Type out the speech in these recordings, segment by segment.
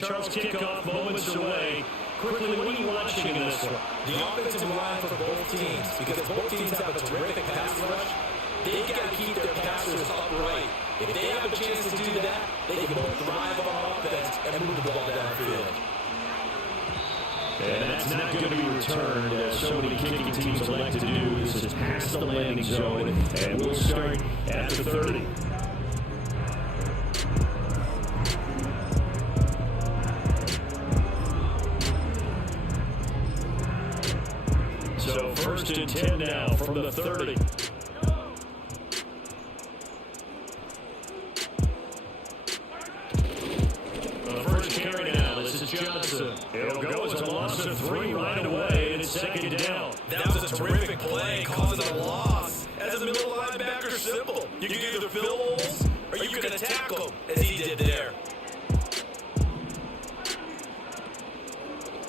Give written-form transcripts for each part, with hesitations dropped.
Charles kickoff moments away. Quickly, what are you watching in this one? The offensive line for both teams, because both teams have a terrific pass rush. They've got to keep their passers upright. If they have a chance to do that, they can both thrive on offense and move the ball downfield. And that's not going to be returned, as so many kicking teams elect to do. This is past the landing zone, and we'll start at the 30. So first and 10 now from the 30. The first carry now. This is Johnson. It'll go as a loss of 3 right away, and it's second down. That was a terrific play, causing a loss. As a middle linebacker, simple. You can either fill holes or you can attack them, as he did there.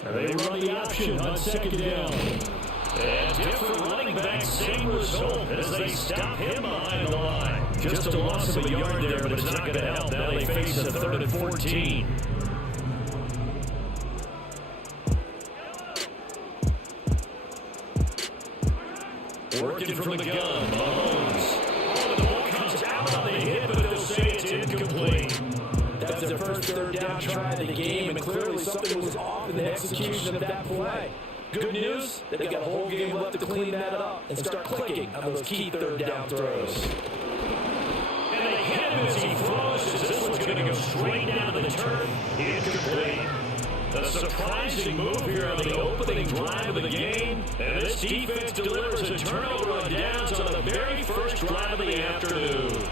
They run the option on second down. And different running back, same result as they stop him behind the line. Just a loss of a yard there, but it's not going to help. Now they face a 3rd and 14. Working from the gun, Mahomes. Oh, the ball comes out on the hit, but they'll say it's incomplete. That's their first third down try of the game, and clearly something was off in the execution of that play. Good news, they've got a whole game left to clean that up and start clicking on those key third down throws. And they hit him as he throws, as this one's going to go straight down to the turf. Incomplete. A surprising move here on the opening drive of the game. And this defense delivers a turnover on downs on the very first drive of the afternoon.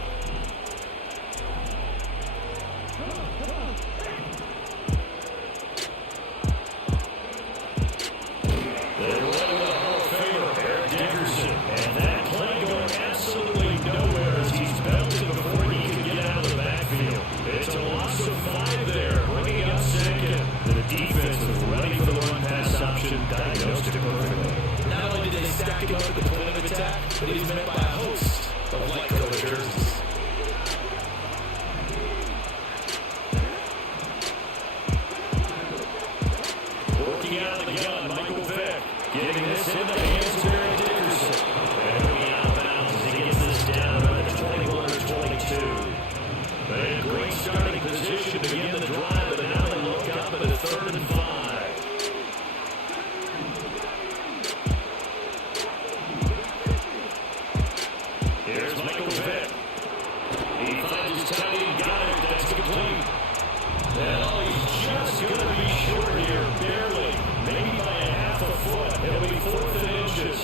But he's met by a host of light-colored jerseys. Working out of the gun, Michael Vick. Getting this in the hands of Gary Dickerson. And moving out of bounds as he gets this down at the 21 or 22. But in great starting position to begin the drive, but now they look up at a 3rd and 5. Here's Michael Vick. He finds his tight end, got it, that's complete. Well, he's just going to be short here, barely, maybe by a half a foot. It'll be 4th and inches.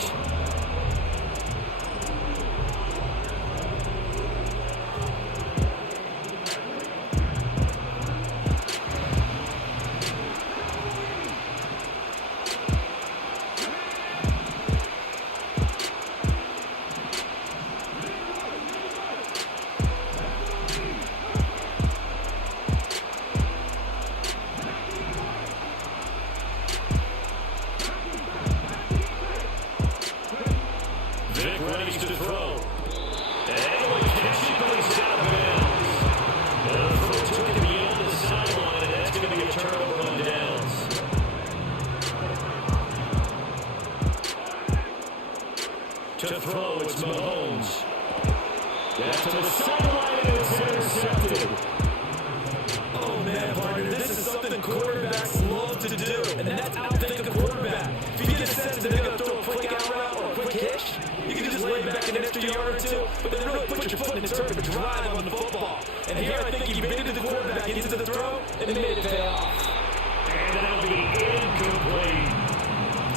Vick ready to throw. And he'll catch it, but he's out of bounds. The throw took it beyond the sideline, and that's going to be a turnover on downs. To throw, it's Mahomes. That's to the sideline, and it's intercepted. Oh, man, partner, this is something quarterbacks love to do, and that's outthink a quarterback. If you get a sense that they're going to throw a quick out route or a quick hitch, you can just lay back an extra yard or two, but then really put your foot in the turf and drive on the football. And here I think he baited the quarterback into the throw and made it pay off. And that'll be incomplete.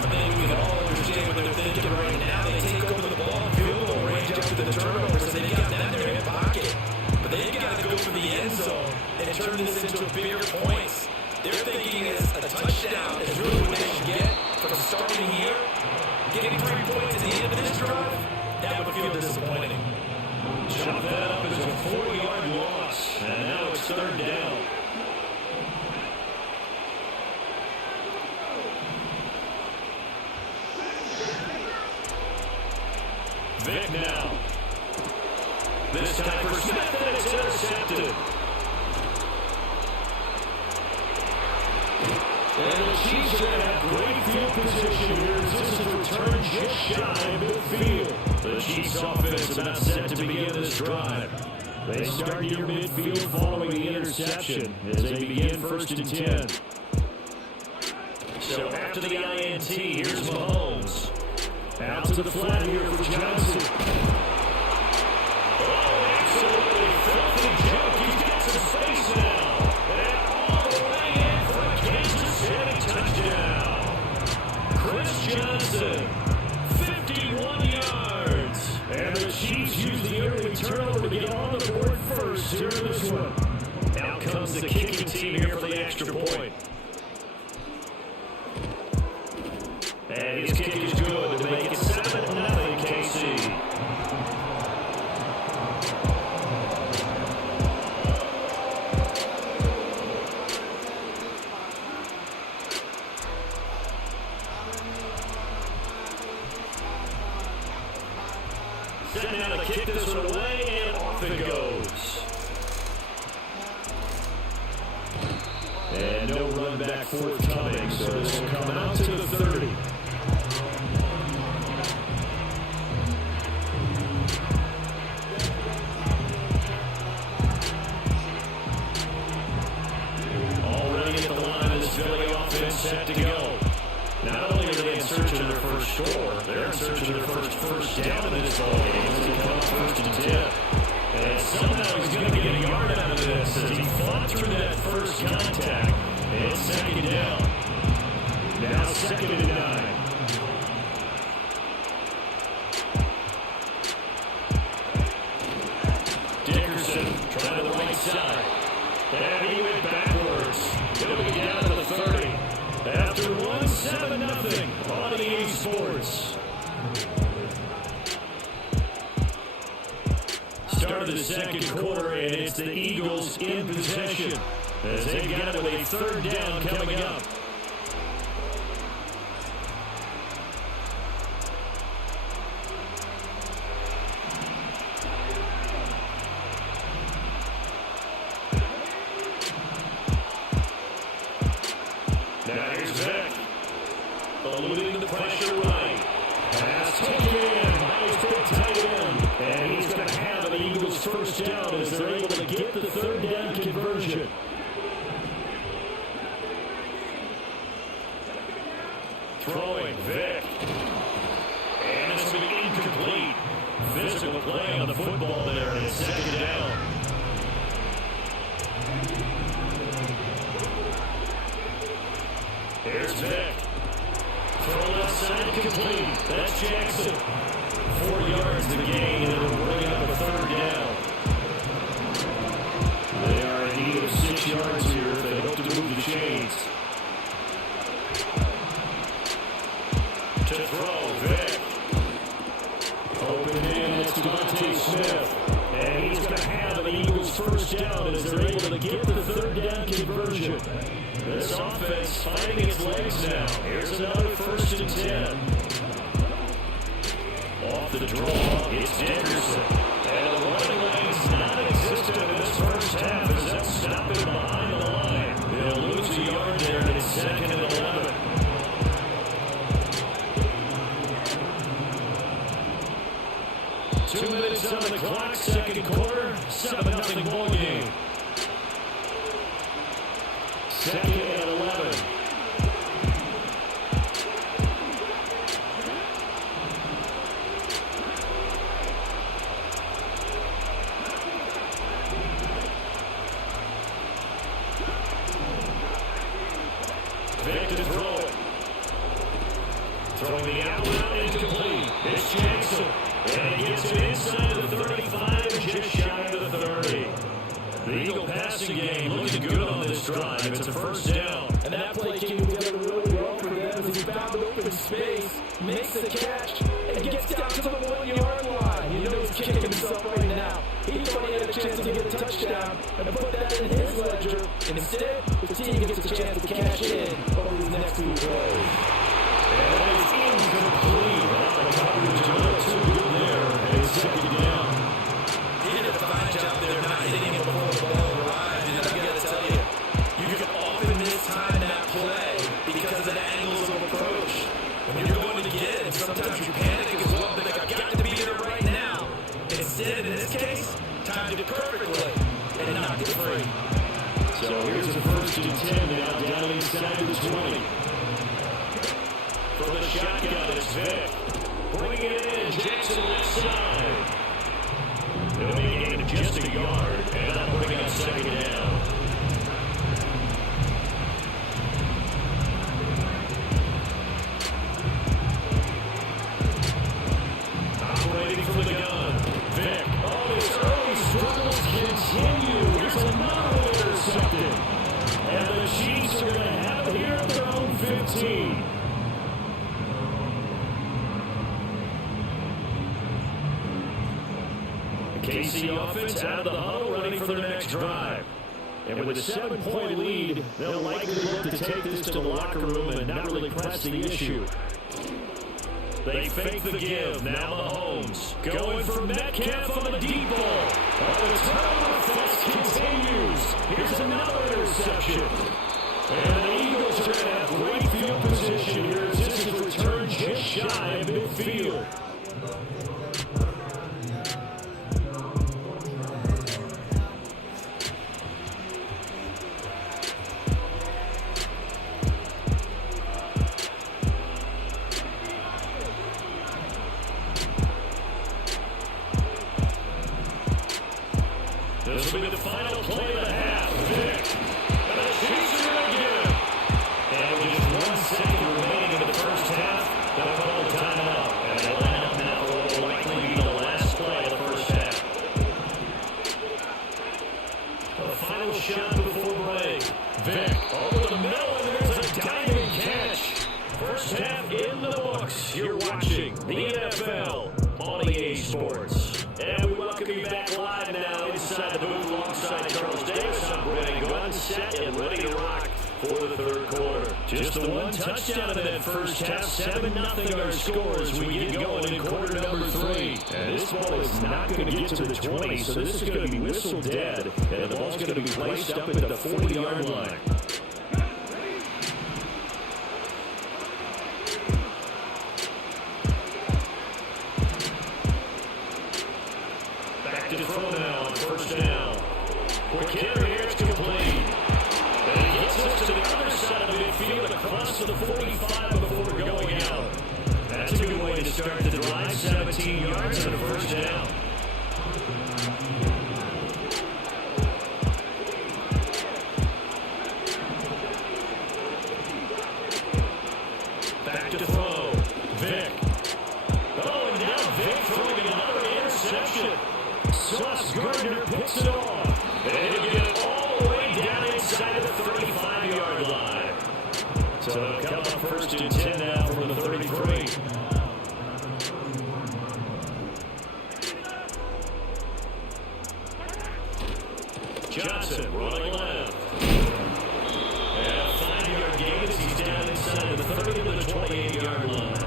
I think we can all understand what they're thinking right now. They take over the ball, field goal range after the turnover, so they've got that in their hip pocket. But they've got to go for the end zone and turn this into bigger points. They're thinking a touchdown is really what they should get from starting here. Getting 3 points at the end of this drive, that would feel disappointing. Chop that up as a 4-yard loss, and now it's 3rd down. Vick now. This time for Smith, and it's intercepted. And the Chiefs are going to have great field position here as this is returned just shy of midfield. The Chiefs offense about set to begin this drive. They start near midfield following the interception as they begin 1st and 10. So after the INT, here's Mahomes. Out to the flat here for Johnson. Oh, absolutely filthy joke. He's got some space now. And all the way in for a Kansas City touchdown. Chris Johnson, 51 yards. And the Chiefs use the early turnover to get on the board first here in this one. Out comes the kicking team here for the extra point. And his kick is good to make it 7-0 KC. Setting out to kick this one away, and off it goes. And no run back forthcoming, so this will come out to the 30. Already at the line of this Philly offense set to go. Not only are they in search of their first score, they're in search of their first down in this ballgame as they come up 1st and 10. And somehow he's going to get a yard out of this as he fought through that first contact. And 2nd down. Now 2nd and 9. Dickerson trying to the right side. And he went backwards. He'll be down to the 30. After 7-0 on EA Sports. Start of the second quarter, and it's the Eagles in possession as they've got it with a 3rd down coming up. Now here's Vick. Eluding the pressure right. Pass taken in. Nice big tight end. And he's going to have an Eagles first down as they're able to get the 3rd down conversion. Throwing Vick. And it's going to be incomplete. Physical play on the football there, and it's 2nd down. Here's Vick. Throw left side complete. That's Jackson. 4 yards the gain, and it'll bring up a 3rd down. They are in need of 6 yards here if they hope to move the chains. To throw, Vick. Open in, it's Devontae Smith. And he's going to have an Eagles first down as they're able to get the 3rd down conversion. This offense finding its legs now. Here's another 1st and 10. Off the draw, it's Dickerson. And the running lane's non-existent in this first half as that's stopping behind the line. They'll lose a yard there, and it's 2nd and 11. Two minutes on the clock, second quarter, 7-0 ball game. 2nd and 11. Vick to throw it. Throwing the out route incomplete. It's Jackson. And he gets it inside of the 35, just shy of the 30. The Eagle passing game looking good on this drive. It's a first down. And that play came together really well for them as he found an open space, makes the catch, and gets down to the 1 yard line. You know he's kicking himself right now. He thought he had a chance to get a touchdown and put that in his ledger. Instead, the team gets a chance to cash in over these next 2 plays. And that is incomplete. The coverage a little too good there. And it's 2nd down. He did a fine job there not hitting it before the ball arrived. And I got to tell you, you can often miss time that 20. From the shotgun, it's Vick. Bringing it in, Jackson left side. They'll be gaining just a yard, and that'll bring up second down. Operating from the gun, Vick. Oh, his early struggles continue. Here's another one intercepted. And the Chiefs are going to have it here at their own 15. KC offense out of the huddle, running for their next drive. And with a 7-point lead, they'll likely look to take this to the locker room and not really press the issue. They fake the give. Now Mahomes going for Metcalf on the deep ball. The turnover fest continues. Here's another interception. And the Eagles are going to have great field position here as this is returned just shy of midfield. This will be the final play of the half. Vick. And the Chiefs are going to get it. And with just 1 second remaining in the first half, they'll call the timeout. And they line up now for what will likely be the last play of the first half. The final shot before break. Vick over the middle, and there's a diving catch. First half in the books. You're watching the NFL on EA Sports. And we welcome you back live now inside the booth alongside Charles Davis. I'm Brandon Gunn, set and ready to rock for the third quarter. Just the one touchdown in that first half. 7-0 our score as we get going in quarter number 3. And this ball is not going to get to the 20, so this is going to be whistle dead. And the ball's going to be placed up at the 40-yard line. To throw now on first down. Quick carry here, it's complete. And he gets us to the other side of midfield across the 45 before going out. That's a good way to start the drive. 17 yards and a first down. Back to throw. Vick. Oh, and now Vick throwing another interception. Sauce Gardner picks it off. And he'll get it all the way down inside the 35-yard line. So they'll come up first and 10 now from the 33. Johnson running left. And a 5-yard gain as he's down inside the 30 to the 28-yard line.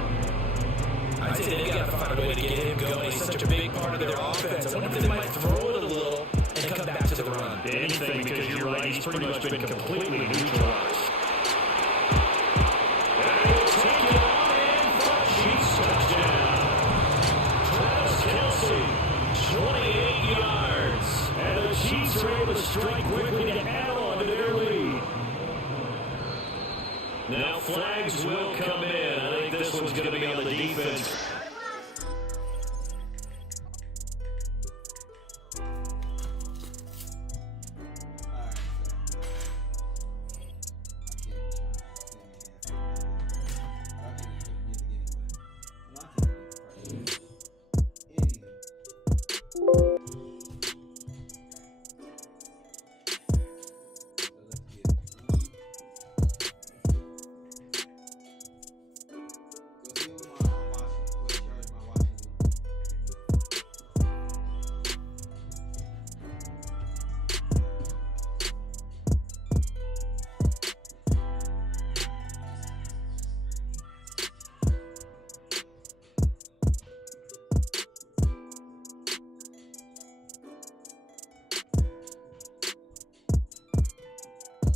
I'd say they've got to find a way to get him going. He's such a big part of their offense. I wonder if they might throw it a little and come back to the run. Anything, because you're right, he's pretty much been completely neutralized. And he'll take it on in for a Chiefs touchdown. Travis Kelce, 28 yards. And the Chiefs are able to strike quickly to add on to their lead. Now flags will come in. I think this one's going to be on the defense.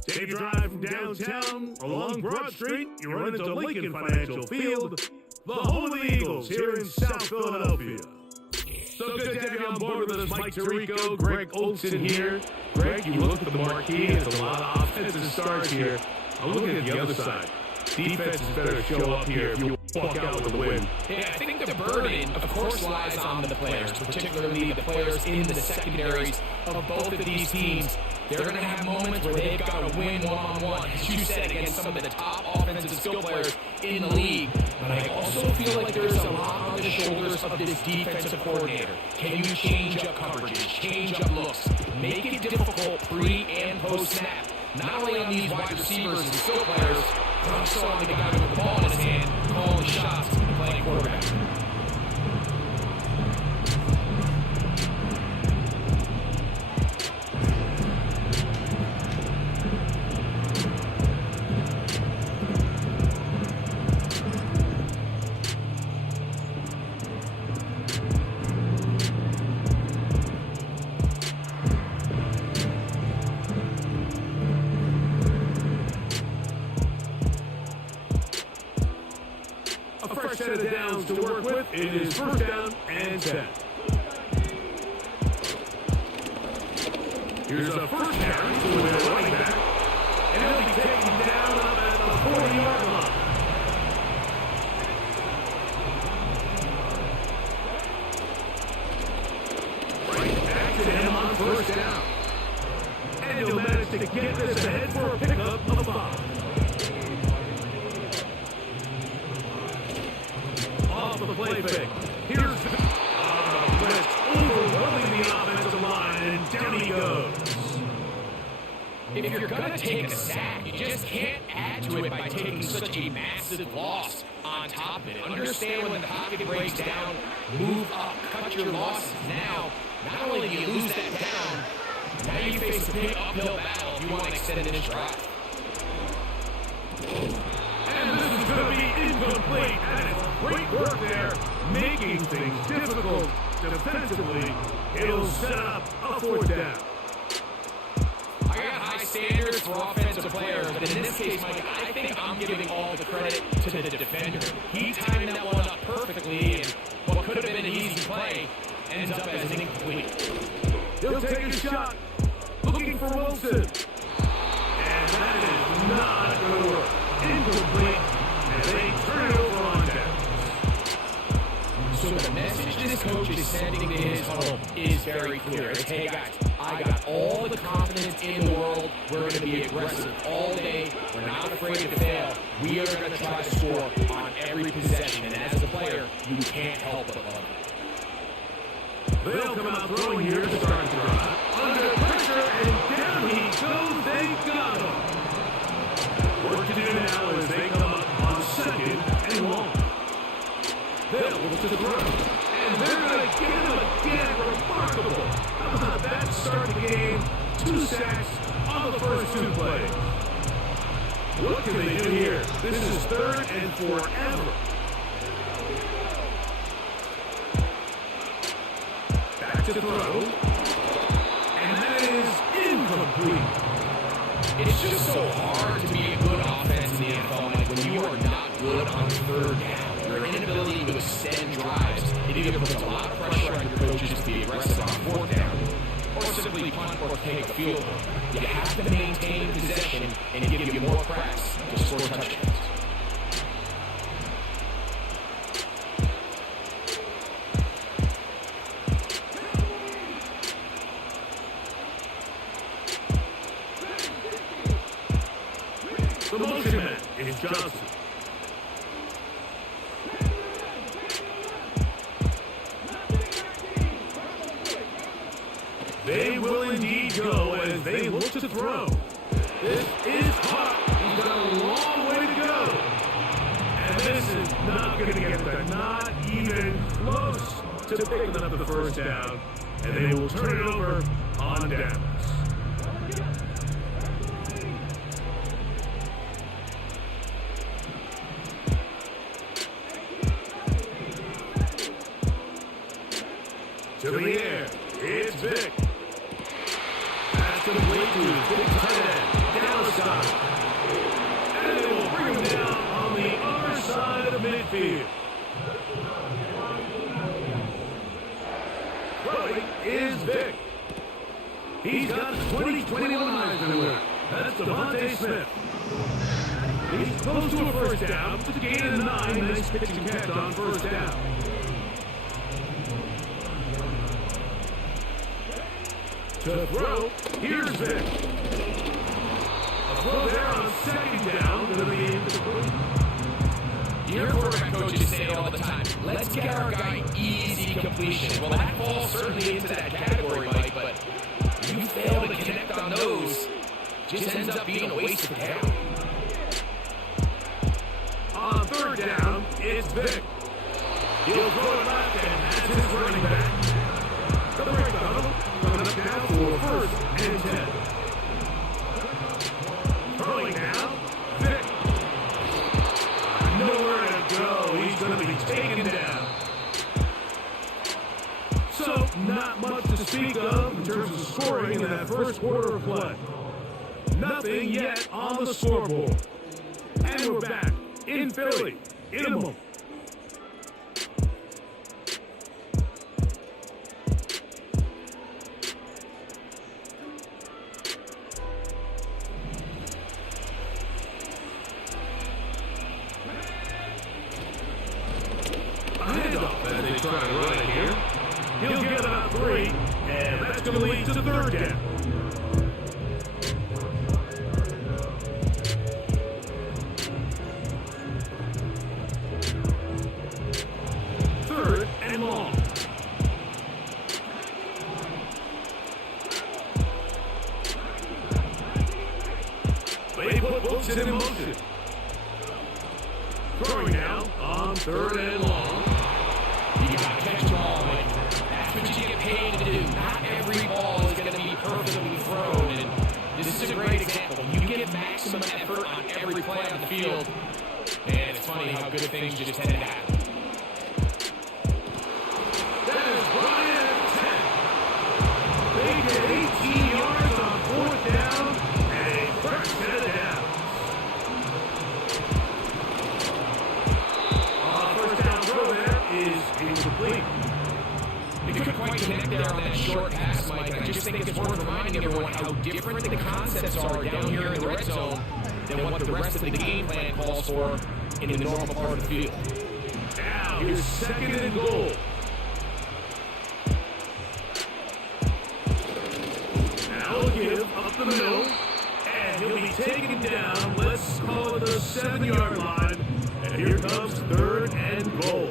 Take a drive from downtown along Broad Street, you run into Lincoln Financial Field, the home of the Eagles here in South Philadelphia. So good to have you on board with us, Mike Tirico, Greg Olson here. Greg, you look at the marquee, it's a lot of offensive starts here. I'm looking at the other side. Defenses better show up here if you walk out with a win. Yeah, I think the burden, of course, lies on the players, particularly the players in the secondaries of both of these teams. They're going to have moments where they've got to win one-on-one, as you said, against some of the top offensive skill players in the league. But I also feel like there's a lot on the shoulders of this defensive coordinator. Can you change up coverages, change up looks, make it difficult pre- and post-snap? Not only on these wide receivers and skill players, but also on the guy with the ball in his hand, calling the shots and playing quarterback. A fresh set of downs to work with. It is first down and 10. Here's a first carry to the running back. And he'll be taken down up at the 40-yard line. Right back to him on first down. And he'll manage to get this ahead for a pickup of 5. Off the play fake. Here's the blitz overwhelming the offensive line, and down he goes. If you're going to take a sack, you just can't add to it by taking such a massive loss on top of it. Understand when the pocket breaks down, move up, cut your losses now. Not only do you lose that down, now you face a big uphill battle if you want to extend this drive. And this is going to be incomplete. And it's great work there, making things difficult defensively. It'll set up a fourth down. I got high standards for offensive players, but in this case, Mike, I think I'm giving all the credit to the defender. He timed that one up perfectly, and what could have been an easy play ends up as an incomplete. He'll take a shot, looking for Wilson. And that is not going to work. Incomplete, and they turn it over on downs. So the message this coach is sending to his huddle is very clear. It's, hey guys, I got all the confidence in the world. We're going to be aggressive all day. We're not afraid to fail. We are going to try to score on every possession. And as a player, you can't help but love it. They'll come out throwing here to start the drive. Under pressure, and down he goes. They got him. Work to do now as they come up on second and long. They'll look to the throw. And they're going to get him again. Remarkable. How about that start the game? 2 sacks on the first 2 plays. What can they do here? This is third and forever. Back to throw. And that is incomplete. It's just so hard to be a good offense in the NFL, Mike, when you are not good on third down. Your inability to extend drives, it either puts a lot of pressure on your coaches to be aggressive on fourth down, or simply punt or take a field goal. You have to maintain possession and give you more cracks to score touchdowns. The motion man is Johnson. They will indeed go as they look to throw. This is hot. He's got a long way to go. And this is not going to get them. Not even close to picking up the first down. And they will turn it over on downs. To the air, it's Vic. Pass to the plate to big tight end, down the side. And they will bring him down on the other side of midfield. Throwing is Vic. He's got 20-21 miles in the winner. That's Devontae Smith. He's close to a first down. It's a gain of 9. Nice pitch and catch on first down. To throw, here's Vic. A throw there on second down. Going to be incomplete. Your quarterback coaches say it all the time. Let's get our guy easy completion. Well, that falls certainly into that category, Mike, but you fail to connect on those, just ends up being a waste of down. On third down, it's Vic. He'll throw it left and has his running back. The breakdown coming up now for first and 10. Throwing now, Vic. Nowhere to go. He's going to be taken down. So, not much to speak of in terms of scoring in that first quarter of play. Nothing yet on the scoreboard. And we're back in Philly in a moment. Try to run it here. He'll get about 3, and that's going to lead to the third down. Third and long. They put books in motion. Throwing now on third and long. You got to catch them all, Mike. That's what you get paid to do. Not every ball is going to be perfectly thrown, and this is a great example. You get maximum effort on every play on the field, and it's funny how good things just tend to happen. That is Brian at 10. They get 18 yards on fourth down, and a first set of downs. First down throw there is incomplete. They couldn't quite connect there on that short pass, Mike. I just think it's worth reminding everyone how different the concepts are down here in the red zone than what the rest of the game plan calls for in the normal part of the field. Now, here's second and goal. Now he'll give up the middle, and he'll be taken down. Let's call it the 7-yard line. And here comes third and goal.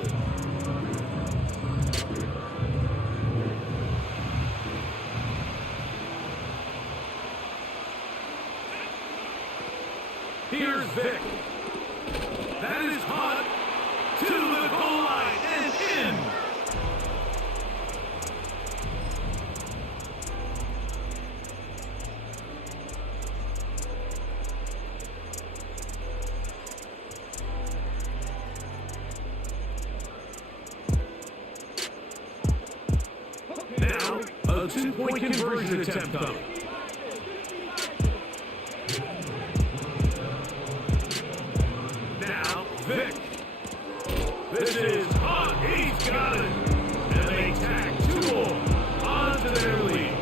Here's Vic. That is hot to the goal line and in. Now, a 2-point conversion attempt coming. Now, Vic. This is hot. He's got it. And they tack 2 more onto their lead.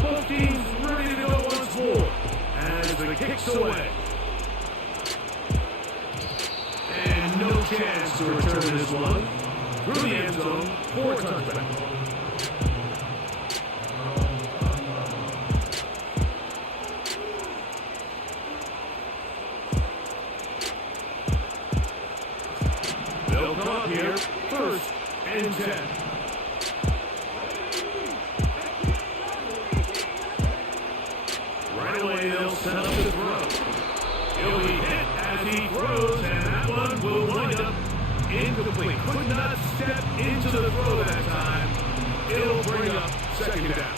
Both teams ready to go once more as the kick's away. And no chance to return this one. Through the end zone for a touchback. They'll come up here, first and 10. Right away, they'll set up the throw. He'll be hit as he throws, and that one will wind up incomplete. Could not step into the throw that time. It'll bring up second down.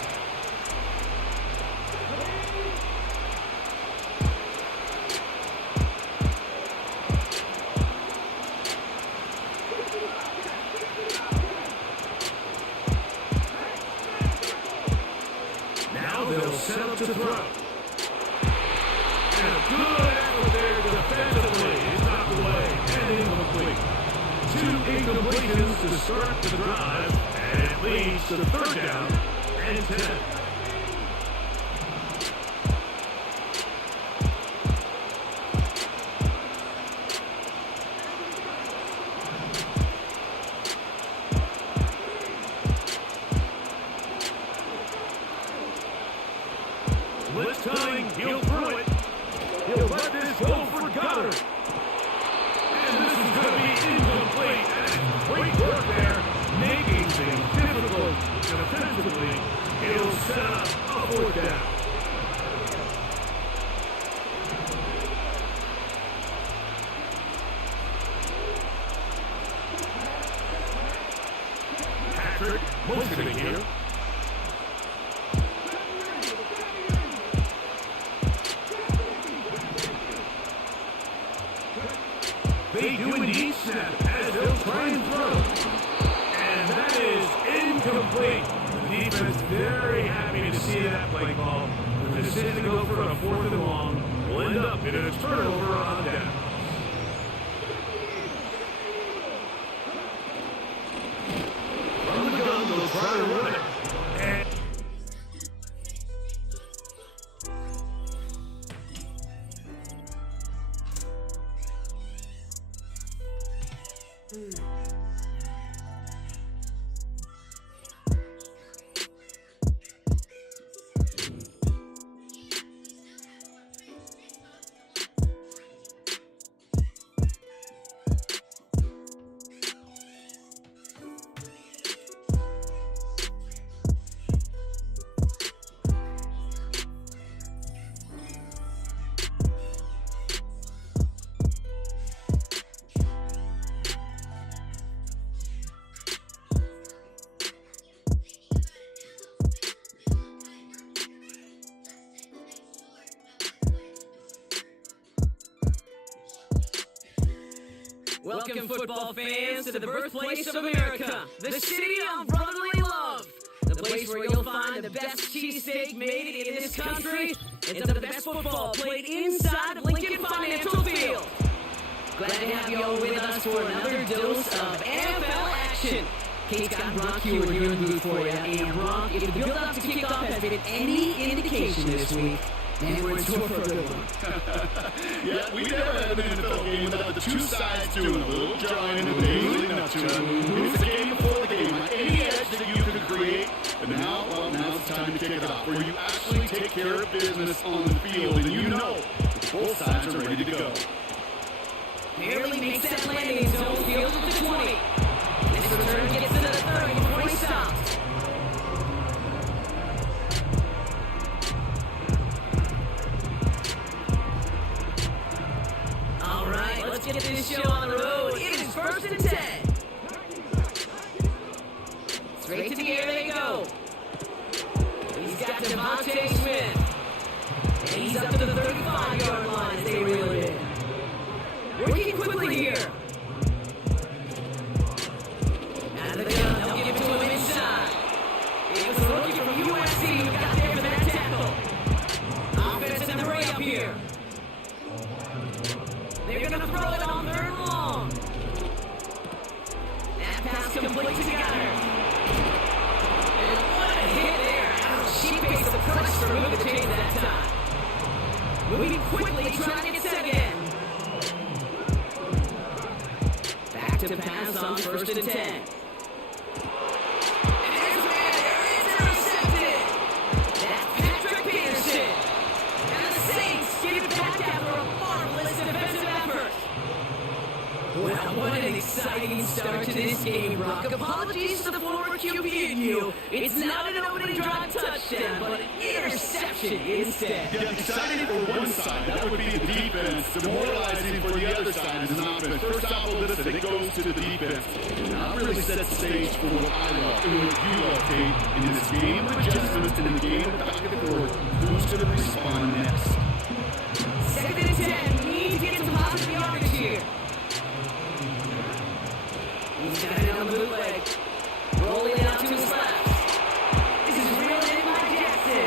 Now they'll set up to throw. And a good effort there defensively. It's knocked away and incomplete. 2 incompletions to start the drive, and it leads to third down and 10. coming. He'll throw it. He'll let this go for Goddard. And this is going to be incomplete. And great work there, making things difficult defensively. It'll set up a fourth down. Patrick motioning here. They do indeed snap as they'll try and throw. And that is incomplete. The defense very happy to see that play call. The decision to go for a 4th and long will end up in a turnover on down. From the gun, they'll try to run it. And Welcome, football fans, to the birthplace of America, the city of brotherly love, the place where you'll find the best cheesesteak made in this country, and some of the best football played inside of Lincoln Financial Field. Glad to have you all with us for another dose of NFL action. Kate's got Brock Hewitt here in the booth for you, and Brock, if the build-up to kickoff has been any indication this week, man, we're in store for a good one. Yeah, we never had an NFL game without the two sides doing a little drawing in the day leading up to it. It's the game before the game. Any edge that you could create, and now it's time to kick it off, where you actually take care of business on the field, and you know both sides are ready to go. Barely makes that landing zone, field at the 20. This return gets to the 30 before he stops. All right, let's get this show on the road. It is 1st and 10. Straight to the air they go. He's got Devontae Smith. And he's up to the 35-yard line as they reel it in. Working quickly here. Out of the gun, they'll give it to him inside. It was a rookie from USC who got there for that tackle. Offense in the hurry up here. They're going to throw it on 3rd and long. That pass complete to Goddard. And what a hit there. Ouch, she pays the price for moving the chains that time. Moving quickly, trying to get set again. Back to pass on 1st and 10. And there's man, there is intercepted. That's Patrick Peterson. And the Saints get it back after a marvelous defensive effort. Well, what an exciting start to this game, Brock. Apologies to the former QB in you. It's not an opening drive touchdown, but an interception instead. Yeah, exciting for one side, that would be the defense. Demoralizing for the other side is an offense. First off, listen, it goes to the defense. Now really sets the stage for what I love, and what you love, Kate. In this game of adjustments and in the game of back and forth, who's going to respond next? 2nd and 10. We need to get some positive yardage here. He's got it on the bootleg. Rolling out to his left. This is reeled in by Jackson.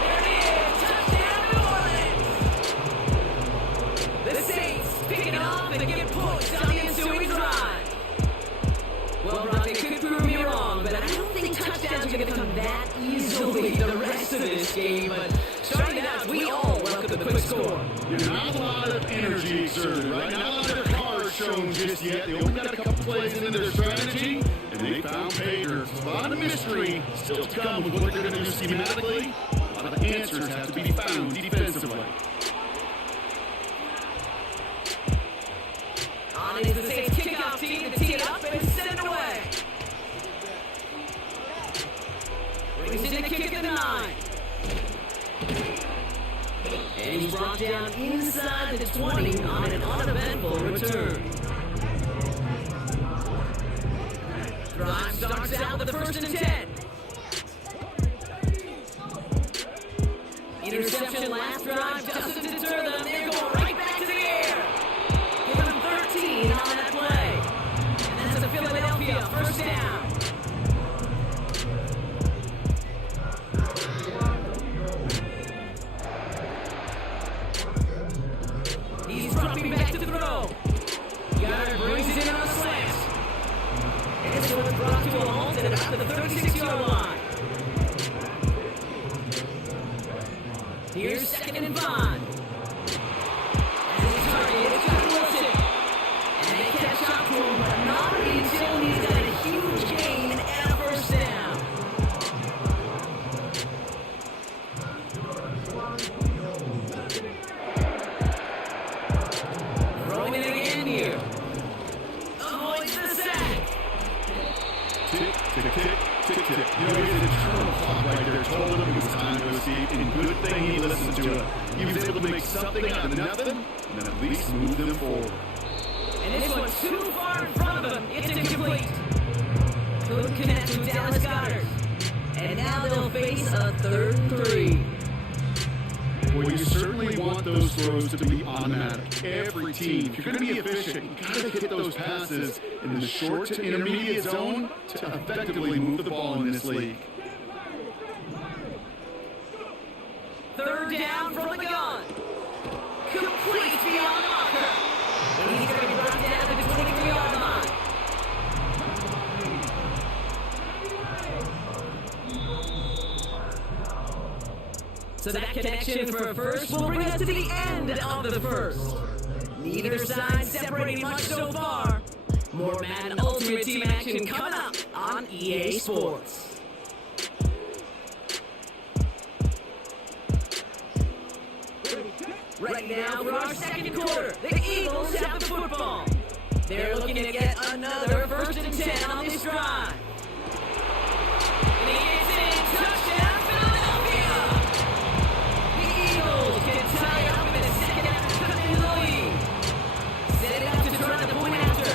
There it is. Touchdown, New Orleans. The Saints pick it off and get points on the ensuing drive. Well, Brock, they could prove me wrong, but I don't think touchdowns are going to come that easily the rest of this game. But starting out, we all welcome the quick score. Not a lot of energy exerted, right? Not a lot of cards shown just yet. They only got a couple plays into their strategy, and they found Pater. A lot of mystery still to come with what they're going to do schematically. A lot of answers have to be found defensively. On is the Saints kickoff team to tee it up and send it away. Brings in the kick at the 9. And he's brought down inside the 20 on an uneventful return. Drive starts out with the 1st and 10. Interception last drive doesn't deter them. They're going right back to the air. Give them 13 on that play. And that's a Philadelphia 1st down. He's dropping back to throw. Yard brings it in on a slant. And this one's brought to a halt at about the 36-yard line. Here's 2nd and 5. And the target is Johnny Wilson. And they catch up to him, but not until he's got a huge gain and a 1st down. Throwing it again here. Avoids the sack. Tick, tick, tick, tick, tick. You know, he had a turtle clock right there. Told him it was time to go see. And good thing he listened to it. He was able to make something out of nothing, and then at least move them forward. And this one's too far in front of him. It's incomplete. Couldn't connect with Dallas Goedert. And now they'll face a 3rd and 3. Well, you certainly want those throws to be automatic. Every team, if you're going to be efficient, you got to get those passes in the short to intermediate zone to effectively move the ball in this league. 3rd down from the gun. Complete beyond the marker. And he's going to be brought down to the 23-yard line. So that connection for a 1st will bring us to the end of the 1st. Neither side separating much so far. More Madden Ultimate Team action coming up on EA Sports. Right now for our 2nd quarter, the Eagles have the football. They're looking to get another 1st and 10 on this drive. And he is in. Touchdown, Philadelphia! The Eagles can tie up in the 2nd after cutting into the lead. Set it up to try the point after.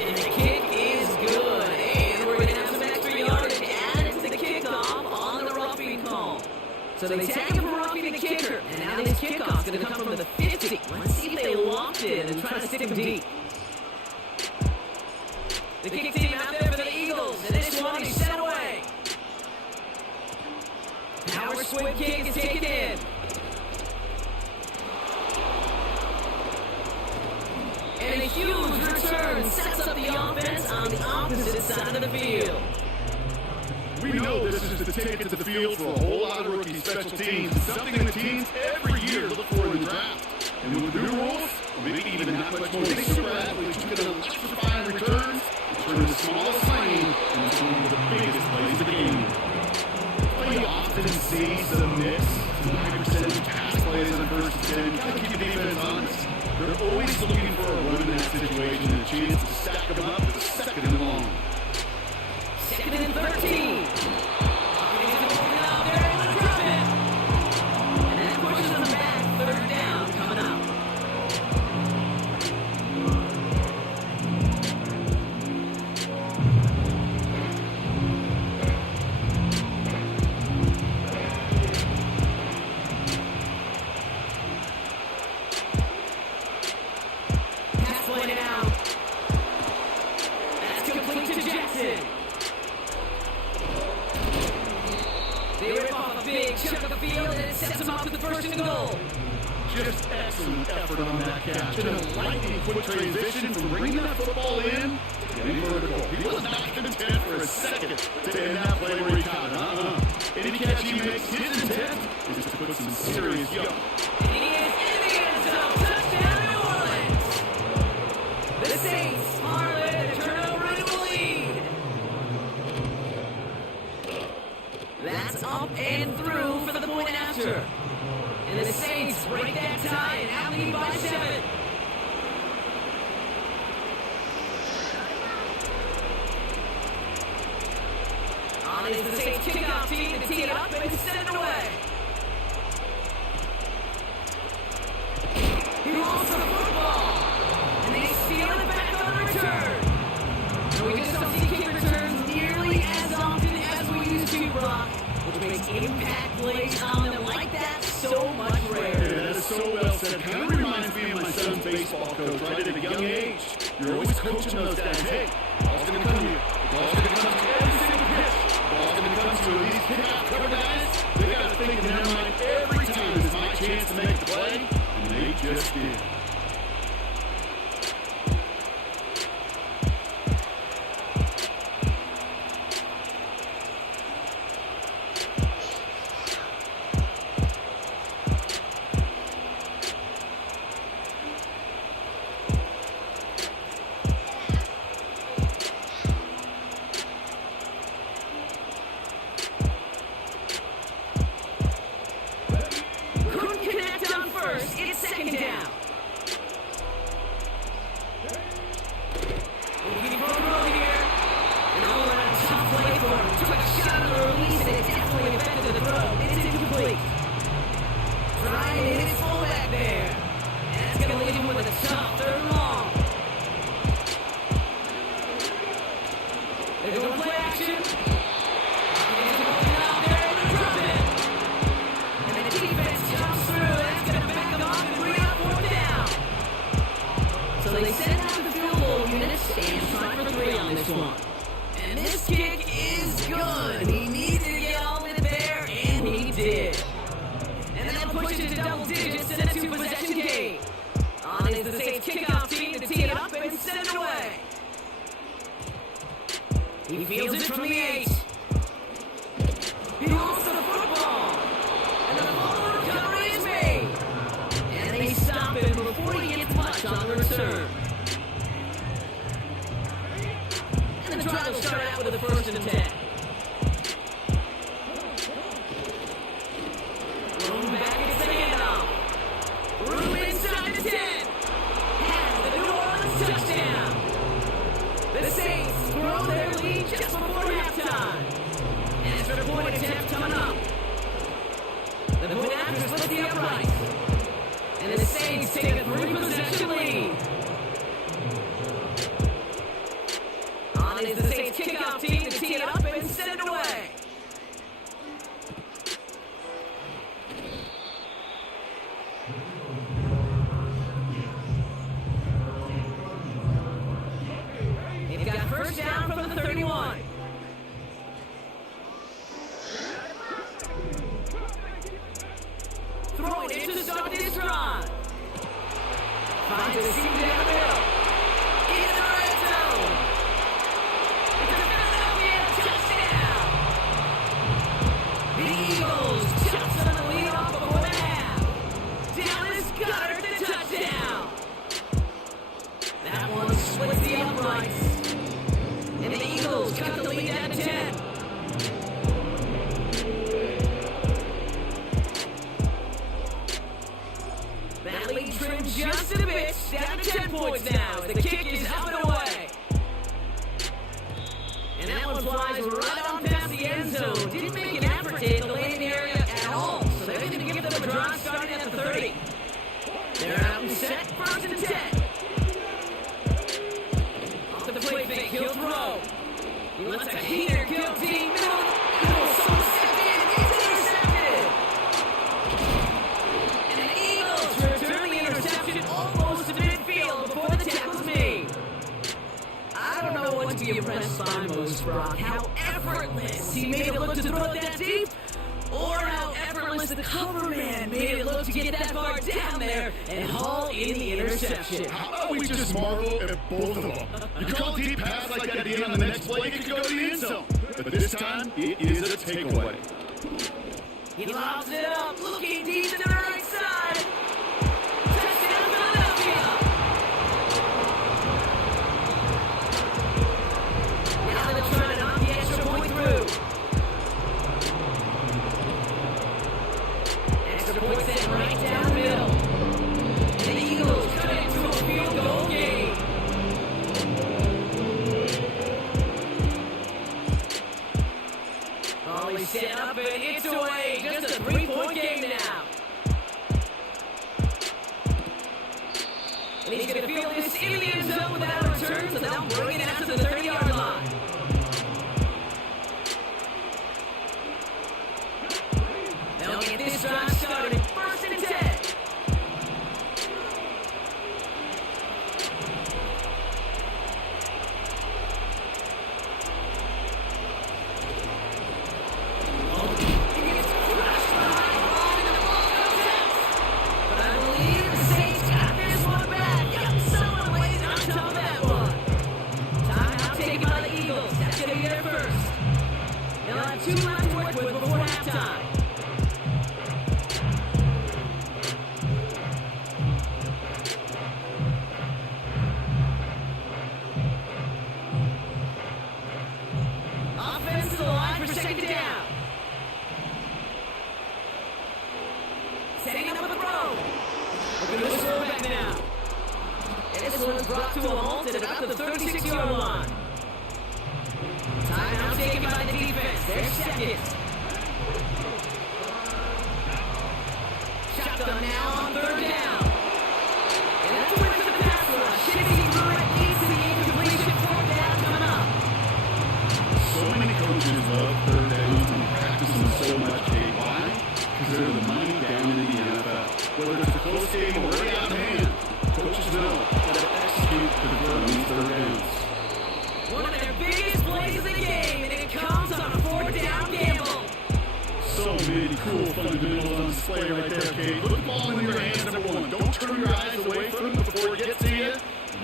And the kick is good. And we're going to have some extra yardage added to the kickoff on the roughing call. So they tag him for roughing the kicker. And now this kickoff's going to come from the 50. Let's see if they loft it and try to stick him deep. The kick team out there for the Eagles. And this one is set away. Power squib kick is taken in. And a huge return sets up the offense on the opposite side of the field. We know this is the ticket to the field for a whole lot of rookie special teams. It's something the teams every year look for in the draft. And with the new rules, maybe even that much more super athletes who can electrify returns, turn the smallest lane into one of the biggest plays of the game. But you often see some mix, some high percentage pass plays on 1st and 10. You gotta keep the defense honest. They're always looking for a run in that situation and a chance to stack them up with a 2nd and long. 2nd and 13. They're able to drop it. And that pushes them back. 3rd down coming up. Pass play now. That's complete to Jackson. They rip off a big chunk of the field and it sets them up with the 1st and goal. Just excellent effort on that catch. And a lightning quick transition from bringing that football in to getting vertical. He was not content for a second to end that play where he caught it. Any catch he makes, his intent is to put some serious yoke. He is in the end zone. Touchdown, New Orleans. The Saints parlay the turnover into a lead. That's up and through for the point after. And the Saints break that tie and out lead by 7. On is the Saints kickoff team to tee it up and send it away. He rolls the football, and they steal it back on the return. And we just don't see kick returns nearly as often as we used to, Brock, which makes impact plays on them like that so much rarer. Yeah, that is so well said. Kind of reminds me of my son's baseball coach right at a young age. You're always coaching those guys. Hey, ball's going to come to you. The ball's going to come to you every single pitch. The ball's going to come to you. These pick-out cover guys, they got to think in their mind every time is my chance to make the play. And they just did. Couldn't connect on first. It's second down. Looking for a throw here. And all in a tough play for him. Took a shot on the release and it definitely affected the throw. It's incomplete. Trying to hit his fullback there. And that's going to leave him with a tough 3rd and long. They're going to play action. He's looking out there and they're dropping. And the defense jumps through. That's going to back them up and bring up 4th down. So they send out the field goal unit and try for 3 on this one. And this kick is good. He needed to get all in there, and he did. And then they'll push it to double digits in a 2-possession game. On is the Saints kickoff team to tee it up and send it away. He fields it from the 8. He holds the football. And the ball recovery is made. And they stop him before he gets much on the return. And the drive will start out with a 1st and 10. Room back at the handoff. Room inside the 10. Has the New Orleans touchdown. The Saints grow their lead just before halftime. And it's their point attempt coming up. The point after split the uprights. And the Saints take a 3-possession lead. On is the Saints kickoff team to tee it up and send it away. They've got 1st down from the 31. Throwing it to start this drive. Finds a seam down the middle. In the red zone. It's a Philadelphia touchdown. The Eagles just on the lead off before the half. Dallas Goedert the touchdown. That one splits the uprights. And the Eagles cut the lead at 10. That lead trimmed just a bit, down to 10 points now as the kick is up and away. And that one flies right on past the end zone. Didn't make an effort to hit the landing area at all, so they're going to give them a drive starting at the 30. They're out and set, 1st and 10. Off the play fake, he'll throw. He lets a heater kill team. Middle, so set in, it's intercepted. And the Eagles return the interception almost to midfield before the tackle's made. I don't know what to be impressed by most, Brock. How effortless he made it look to throw it that deep, or how effortless the cover man made it look to get that far down there and haul in the interception. How about we just marvel at both of them? You call a deep pass like that again on the next play, it could go to the end zone. But this time, it is a takeaway. He lobs it up, looking deep to the right side. Touchdown, Philadelphia! Now they're trying to knock the extra point through. Quick send right down the middle. And the Eagles cut it into a field goal game. Volley set up and it's away. Just a 3-point game now. And he's going to field this in the end zone without a return, so they'll bring it out to the 30-yard line. They'll get this drive started. 1st and 10. Two left to work with before halftime. Offense to the line for 2nd down. Setting up a throw. Looking to throw back now. And this one's brought to a halt at about the 36-yard line. Timeout taken by the defense. Their 2nd. Shotgun now on 3rd down. And that's a win for the pass rush. Shifty through it. Leads to the incompletion. 4th down coming up. So many coaches love 3rd downs and practice them so much. Hey, why? Because they're the money down in the NFL. Whether it's a close game or way out of hand, coaches know how to execute to convert these 3rd downs. One of their biggest plays of the game, and it comes on a 4th down gamble. So many cool fundamentals on display right there, Kate. Put the ball in your hands, number 1. Don't turn your eyes away from it before it gets to you.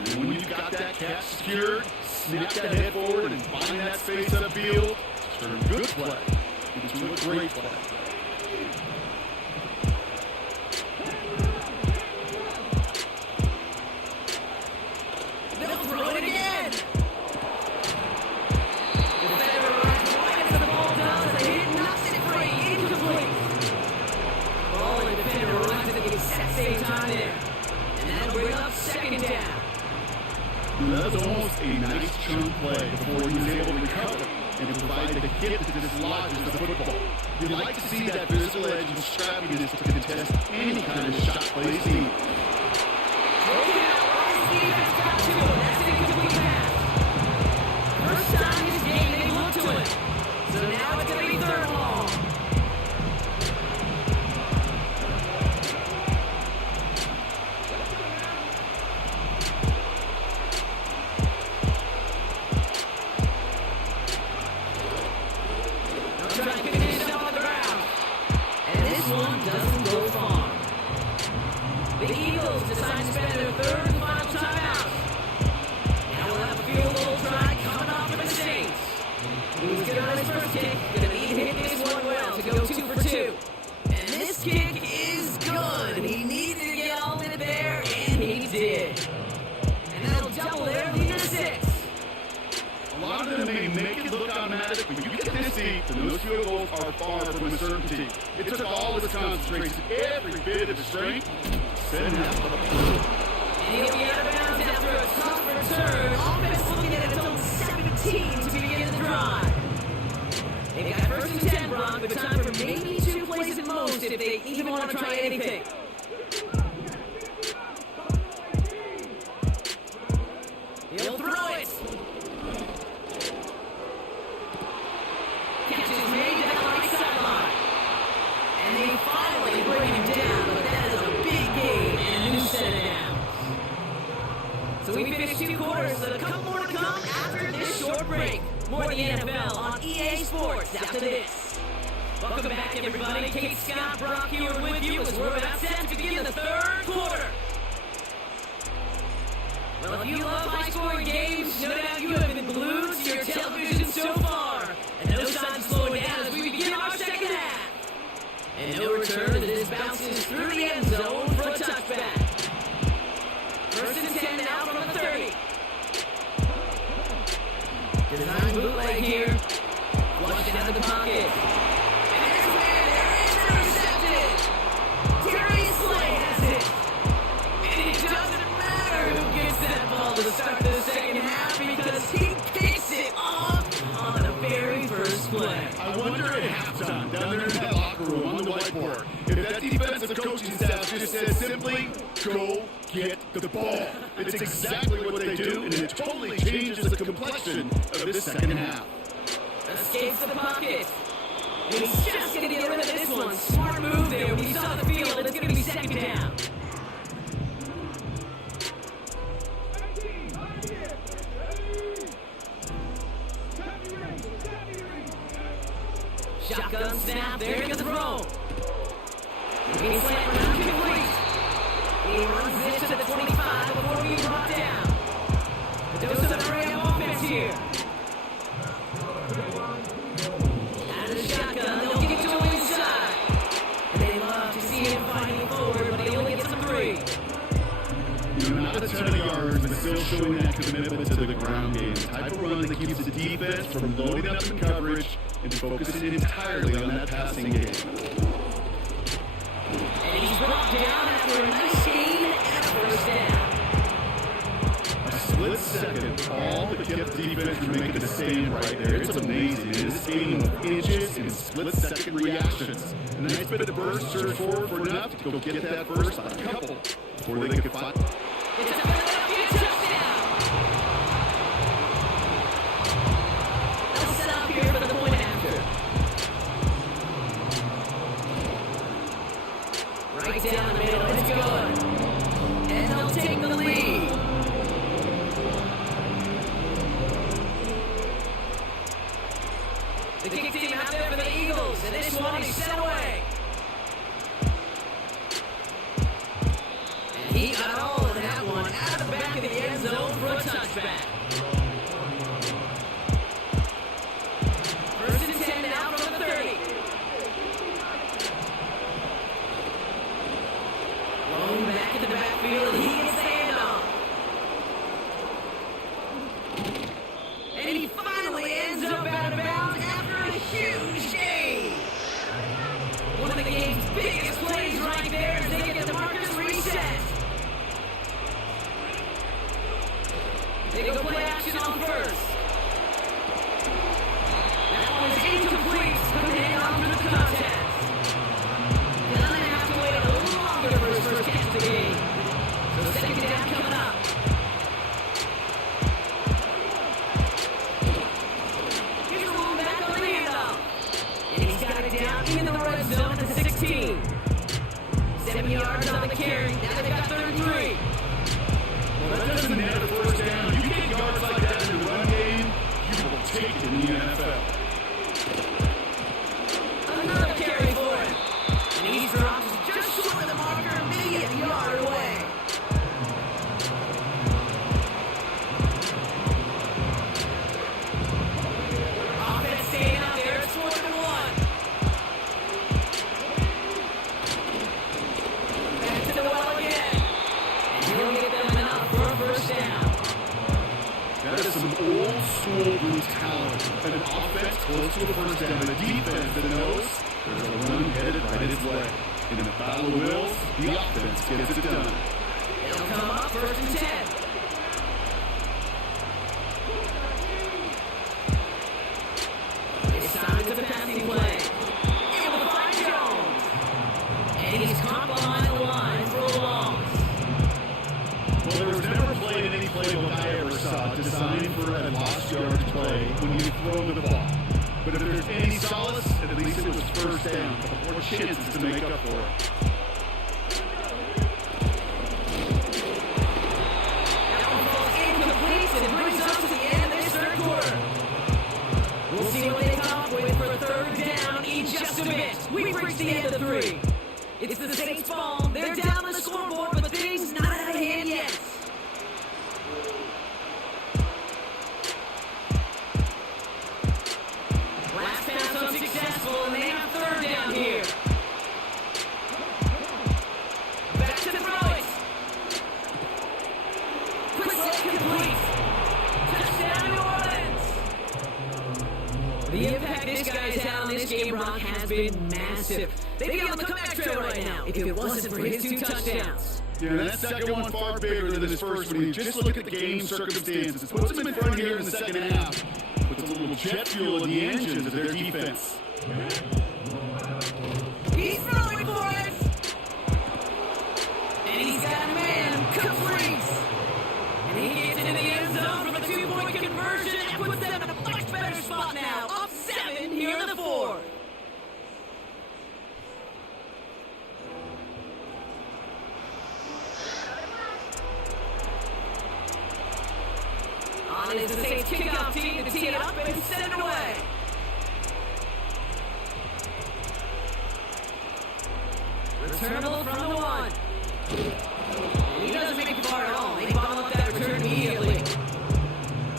And when you've got that catch secured, snap that head forward and find that space upfield. Turn a good play into a great play. They'll throw it again. Defender runs right as the ball does. The hit knocks it free. Incomplete. Ball and defender runs at the exact same time there. And that'll bring up 2nd down. That was almost a nice chunk play before he was able to recover and provide the hit that dislodges the football. You'd like to see that physical edge and scrappiness to contest any kind of shot play scheme. Broken out. Defense got to him. That's an incomplete pass. First time this game they look to it. So now it's going to be 3rd and long. They'll try to finish it up on the ground. And this one doesn't go far. The Eagles decide to spend their 3rd and final timeout. Now we'll have a field goal try coming off for the Saints. He was good on his first kick. Gonna need to hit this one well to go 2 for 2. And this kick is good. He needed to get all in there, and he did. And that'll double their lead to 6. A lot of them may make it look automatic, but you get this deep, and those field goals are far from a certainty. It took all of his concentration, every bit of his strength, setting that up. And he'll be out of bounds after a tough return. Offense looking at its own 17 to begin the drive. They've got 1st and 10, Brock, but time for maybe 2 plays at most if they even want to try anything. He'll throw it. Catch is made down the right sideline. And they finally bring him down, but that is a big gain and a new set of downs. So we finished 2 quarters, so a couple more to come after this short break. More of the NFL on EA Sports after this. Welcome back, everybody. Kate Scott, Brock Hewitt with you as we're about set to begin the 3rd quarter. Well, if you love high-scoring games, no doubt you have been glued to your television so far. And no sign of slowing down as we begin our 2nd half. And no return as this bounces through the end zone for a touchback. 1st and 10 now from the 30. Design bootleg here. Flushed out of the pocket. And it's intercepted. just says simply, go get the ball. It's exactly what they do, and it totally changes the complexion of this second half. Escapes the pocket. And he's just going to get rid of this one. Smart move there. When you saw the field, it's going to be second down. Shotgun snap. There he goes the throw. He's slammed around complete. He runs this to the 25 before being brought down. The dose of the Ram offense here. Out of the shotgun, they'll get to him inside. And they love to see him fighting forward, but he only gets a 3. Not a ton of yards, but still showing that commitment to the ground game. The type of run that keeps the defense from loading up in coverage and focusing entirely on that passing game. And he's brought down after a nice gain and a first down. A split second, all that kept the defense from making a stand right there. It's amazing. It is a game of inches and split-second reactions. A nice bit of burst, surge forward for enough to go get that first, a couple, before they could find. It's a Philadelphia touchdown. They'll set up here for the point after. Right down the middle, it's good. And they'll take the lead. The kick team out there for the Eagles, and this one is set away. And he got all of that one out of the back of the end zone for a touchback. First and 10 now from the 30. Long back in the backfield, and he gets the handoff. And he finally ends up out of bounds after a huge gain. One of the game's biggest plays right there as they get the markers reset. They go play action on first. That one is incomplete. Couldn't hang on for the contact. Gonna have to wait a little longer for his first catch of the game. So second down coming up. Here's a room back on the handoff. And he's got it down in the red zone at the 16. 7 yards on the carry. Now they've got 33. Well, that doesn't add a first down. You get yards like that in the run game, you will take it in the NFL. Another carry for him. And he's dropped just short of the marker, maybe a yard away. Offense staying out there. It's 4th and 1. Back to the well again. And he'll get them enough for a first down. That is some old school brutality. An offense close to the first down, and a defense that knows there's a run headed right its way. In a battle of wills, the offense gets it done. It'll come up 1st and 10. It's time to the passing play. Able to find Jones. And he's caught behind the line for a loss. Well, there was never a play in any playbook I ever saw designed for a lost yard play when you throw the ball. But if there's any solace, at least it was first down. More chances to make up for it. That one falls incomplete and brings us to the end of this 3rd quarter. We'll see what they come up with for a 3rd down in just a bit. We've reached the end of the 3. It's the Saints' ball. They're down on the scoreboard, but things not out of hand yet. Last pass unsuccessful, and they have 3rd down here. Back to the right. Quick set complete. Touchdown, New Orleans. The impact this guy's had on this game, Brock, has been massive. They'd be on the comeback trail right now if it wasn't for his 2 touchdowns. Yeah, that second one far bigger than his first when you just look at the game circumstances. It puts them in front here in the second half. Puts a little jet fuel in the engines of their defense. He's throwing for it. team to tee it up and send it away. Returnable from the one. He doesn't make it far at all. They bottle up that return immediately.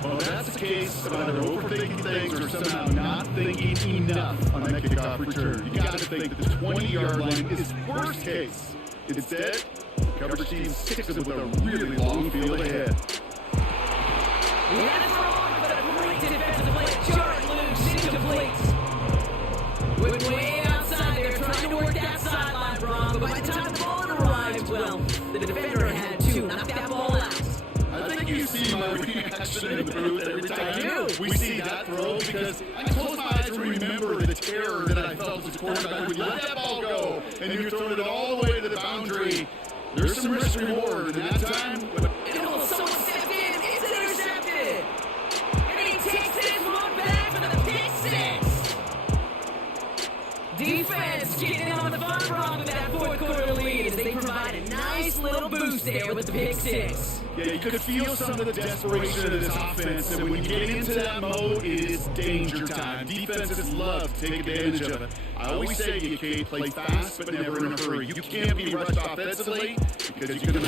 Well, that's the case of either overthinking things or somehow not thinking enough on that kickoff return. You got to think that the 20-yard line is worst case. Instead, coverage team sticks with a really long field ahead. He had it wrong, but a great defensive play. Jarrett loose, incomplete. With way outside, they're trying to work that sideline, Bron, but by the time the ball arrived, well, the defender had to knock that ball out. I think you see my reaction in the booth every time we see that throw because I close my eyes and remember the terror that I felt as a quarterback when you let that ball go and you're throwing it all the way to the boundary. There's some risk reward in that time. Someone stepped in. It's intercepted. And he takes this one back for the pick six. Defense getting in on the fun run with that fourth quarter lead as they provide a nice little boost there with the pick six. Yeah, you could feel some of the desperation of this offense, and when you get into that mode, it is danger time. Defenses love to take advantage of it. I always say you can't play fast, but never in a hurry. You can't be rushed offensively because you can